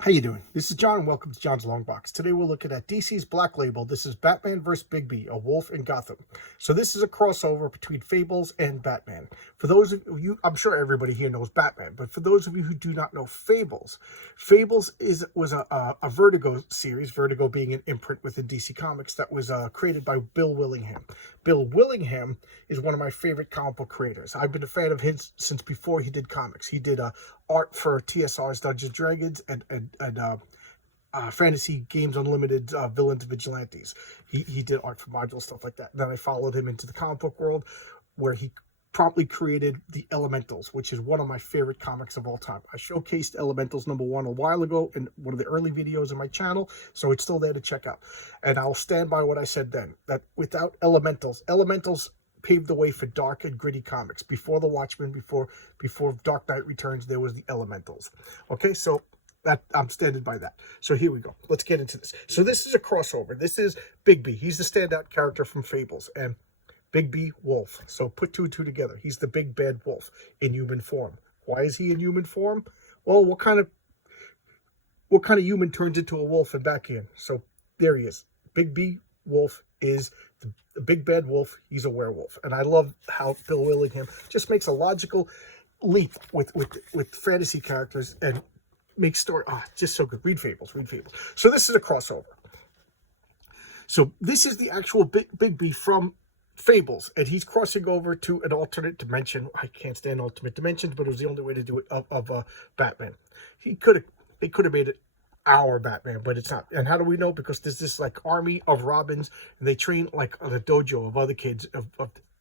How you doing? This is John and welcome to John's Long Box. Today we're looking at DC's Black Label. This is Batman vs. Bigby, a wolf in Gotham. So this is a crossover between Fables and Batman. For those of you, I'm sure everybody here knows Batman, but for those of you who do not know Fables, Fables was a Vertigo series, Vertigo being an imprint within DC Comics that was created by Bill Willingham. Bill Willingham is one of my favorite comic book creators. I've been a fan of his since before he did comics. He did art for TSR's Dungeons & Dragons and Fantasy Games Unlimited Villains and Vigilantes. He did art for modules, stuff like that. And then I followed him into the comic book world where he promptly created the Elementals, which is one of my favorite comics of all time. I showcased Elementals #1 a while ago in one of the early videos on my channel, so it's still there to check out. And I'll stand by what I said then, that without Elementals paved the way for dark and gritty comics. Before the Watchmen, before Dark Knight Returns, there was the Elementals. Okay, so that I'm standing by that. So here we go. Let's get into this. So this is a crossover. This is Bigby. He's the standout character from Fables, and Bigby Wolf. So put two and two together. He's the big bad wolf in human form. Why is he in human form? Well, what kind of human turns into a wolf and back in? So there he is. Bigby Wolf is the big bad wolf. He's a werewolf, and I love how Bill Willingham just makes a logical leap with fantasy characters and makes story just so good. Read Fables. So this is a crossover. So this is the actual Bigby from Fables, and he's crossing over to an alternate dimension. I can't stand alternate dimensions, but it was the only way to do it of Batman. They could have made it our Batman, but it's not. And how do we know? Because there's this like army of Robins, and they train like a dojo of other kids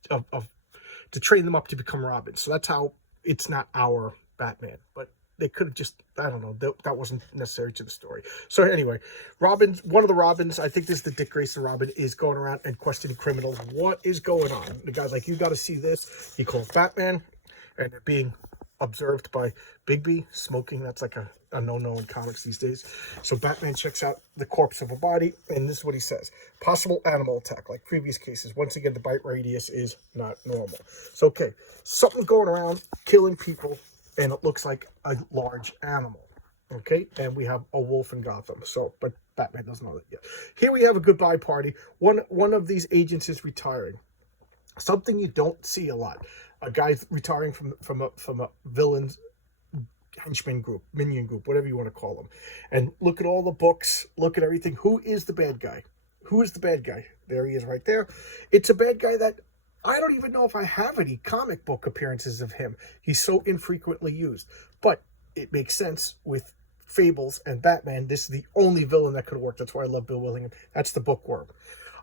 to train them up to become Robins. So that's how it's not our Batman, but they could have just, I don't know, that wasn't necessary to the story. So anyway, one of the Robins, I think this is the Dick Grayson Robin, is going around and questioning criminals. What is going on? The guy's like, you got to see this. He calls Batman, and they're being observed by Bigby smoking. That's like a no-no in comics these days. So Batman checks out the corpse of a body, and this is what he says. Possible animal attack, like previous cases. Once again, the bite radius is not normal. So, okay, something's going around, killing people, and it looks like a large animal. Okay, and we have a wolf in Gotham. So, but Batman doesn't know that yet. Here we have a goodbye party. One of these agents is retiring. Something you don't see a lot. A guy's retiring from a villain's henchman group, minion group, whatever you want to call them. And look at all the books. Look at everything. Who is the bad guy? Who is the bad guy? There he is right there. It's a bad guy that I don't even know if I have any comic book appearances of him. He's so infrequently used. But it makes sense with Fables and Batman. This is the only villain that could work. That's why I love Bill Willingham. That's the bookworm.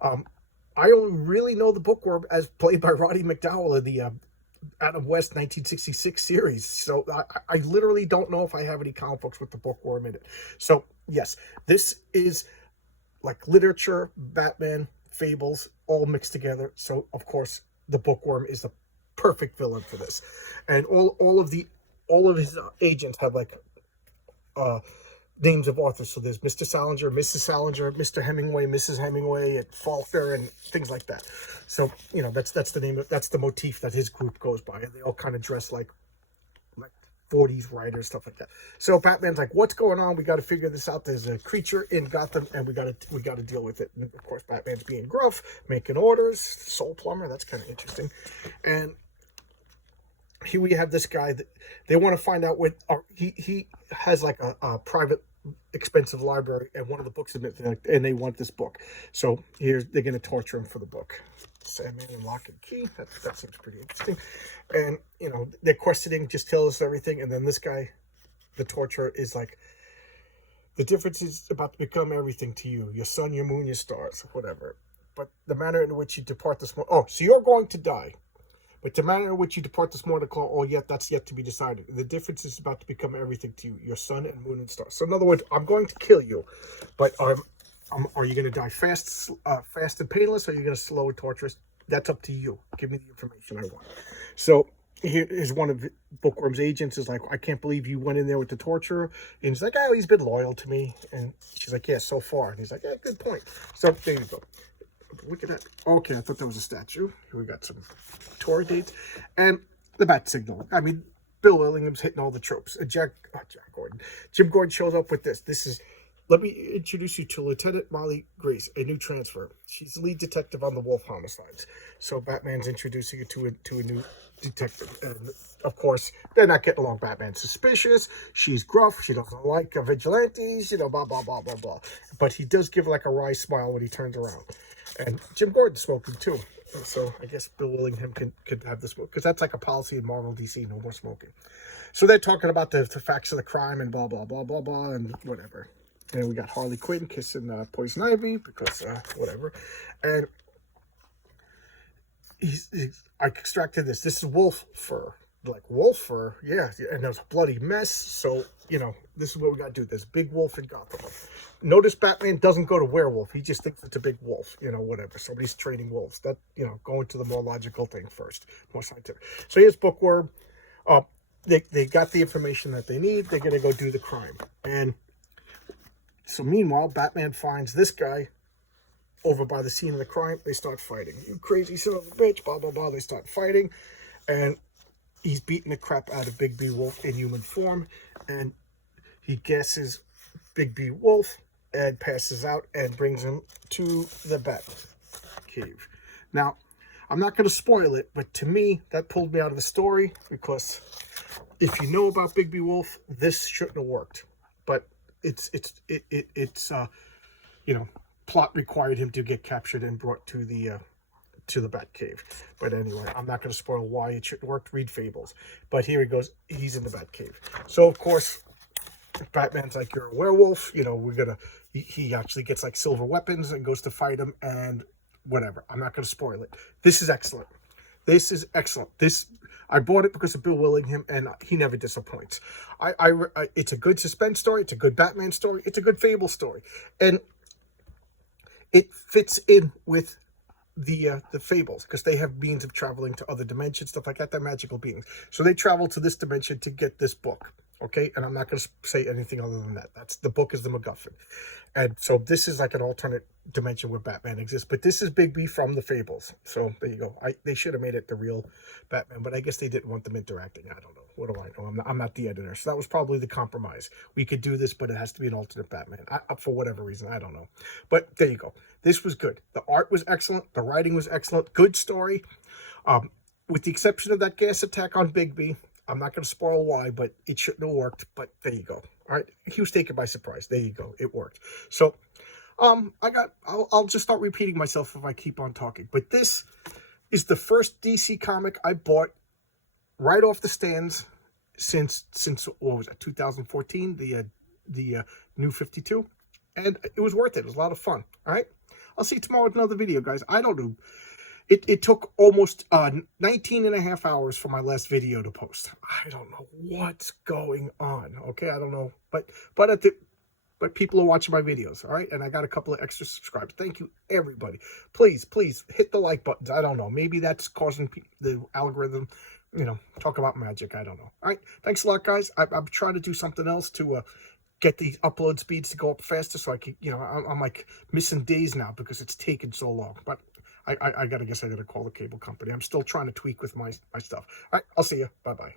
I only really know the bookworm as played by Roddy McDowall in the Adam West 1966 series. So I literally don't know if I have any comic books with the bookworm in it. So yes, this is like literature, Batman, Fables, all mixed together. So of course the bookworm is the perfect villain for this. And all of his agents have like names of authors. So there's Mr. Salinger, Mrs. Salinger, Mr. Hemingway, Mrs. Hemingway, and Faulkner, and things like that. So, you know, that's the name of, that's the motif that his group goes by. And they all kind of dress like 40s writers, stuff like that. So Batman's like, what's going on? We got to figure this out. There's a creature in Gotham, and we got to deal with it. And of course, Batman's being gruff, making orders, soul plumber. That's kind of interesting. And here we have this guy that they want to find out what he has like a private expensive library, and one of the books in it, and they want this book. So they're going to torture him for the book. Sandman and Lock and Key. That seems pretty interesting. And, you know, they're questioning, just tell us everything. And then this guy, the torturer, is like, the difference is about to become everything to you. Your sun, your moon, your stars, whatever. But the manner in which you depart this morning. Oh, so you're going to die. But the manner in which you depart this morning, that's yet to be decided. The difference is about to become everything to you. Your sun and moon and stars. So in other words, I'm going to kill you. But are you going to die fast and painless, or are you going to slow and torturous? That's up to you. Give me the information I want. So here's one of Bookworm's agents is like, I can't believe you went in there with the torturer. And he's like, oh, he's been loyal to me. And she's like, yeah, so far. And he's like, yeah, good point. So there you go. Look at that. Okay, I thought that was a statue. Here we got some tour dates. And the bat signal. I mean, Bill Willingham's hitting all the tropes. And Jim Gordon shows up with this. This is, let me introduce you to Lieutenant Molly Grace, a new transfer. She's the lead detective on the Wolf homicides. So Batman's introducing you to a new detective. And of course, they're not getting along. Batman's suspicious. She's gruff. She doesn't like vigilantes, you know, blah, blah, blah, blah, blah. But he does give like a wry smile when he turns around. And Jim Gordon's smoking too. So I guess Bill Willingham could have the smoke, because that's like a policy in Marvel DC, no more smoking. So they're talking about the facts of the crime and blah, blah, blah, blah, blah, and whatever. And we got Harley Quinn kissing Poison Ivy, because whatever. And I extracted this. This is wolf fur. Like, wolf fur? Yeah. And there's a bloody mess. So, you know, this is what we got to do. There's big wolf in Gotham. Notice Batman doesn't go to werewolf. He just thinks it's a big wolf. You know, whatever. Somebody's training wolves. That, you know, going to the more logical thing first. More scientific. So here's Bookworm. They got the information that they need. They're going to go do the crime. And so meanwhile, Batman finds this guy over by the scene of the crime. They start fighting. You crazy son of a bitch, blah, blah, blah. They start fighting. And he's beating the crap out of Bigby Wolf in human form. And he guesses Bigby Wolf and passes out and brings him to the Bat Cave. Now, I'm not going to spoil it, but to me, that pulled me out of the story, because if you know about Bigby Wolf, this shouldn't have worked. But it's you know, plot required him to get captured and brought to the Batcave. But anyway, I'm not going to spoil why it shouldn't work. Read Fables. But here he goes. He's in the Batcave. So of course, Batman's like, you're a werewolf. You know, he actually gets like silver weapons and goes to fight him and whatever. I'm not going to spoil it. This is excellent. This is excellent. I bought it because of Bill Willingham, and he never disappoints. It's a good suspense story. It's a good Batman story. It's a good Fable story, and it fits in with the Fables, because they have means of traveling to other dimensions, stuff like that. They're magical beings, so they travel to this dimension to get this book. Okay, and I'm not going to say anything other than that. The book is the MacGuffin, and so this is like an alternate dimension where Batman exists. But this is Bigby from the Fables, so there you go. They should have made it the real Batman, but I guess they didn't want them interacting. I don't know. What do I know? I'm not the editor, so that was probably the compromise. We could do this, but it has to be an alternate Batman for whatever reason. I don't know, but there you go. This was good. The art was excellent. The writing was excellent. Good story, with the exception of that gas attack on Bigby. I'm not going to spoil why, but it shouldn't have worked. But there you go. All right, he was taken by surprise. There you go. It worked. So, I'll just start repeating myself if I keep on talking. But this is the first DC comic I bought right off the stands since what was it, 2014, the New 52, and it was worth it. It was a lot of fun. All right, I'll see you tomorrow with another video, guys. I don't know. It took almost 19 and a half hours for my last video to post. I don't know what's going on. Okay, I don't know, but people are watching my videos, all right? And I got a couple of extra subscribers. Thank you, everybody. Please hit the like buttons. I don't know. Maybe that's causing the algorithm, you know, talk about magic. I don't know. All right, thanks a lot, guys. I'm trying to do something else to get the upload speeds to go up faster, so I can, you know, I'm like missing days now because it's taken so long. But I gotta call the cable company. I'm still trying to tweak with my stuff. All right, I'll see you. Bye-bye.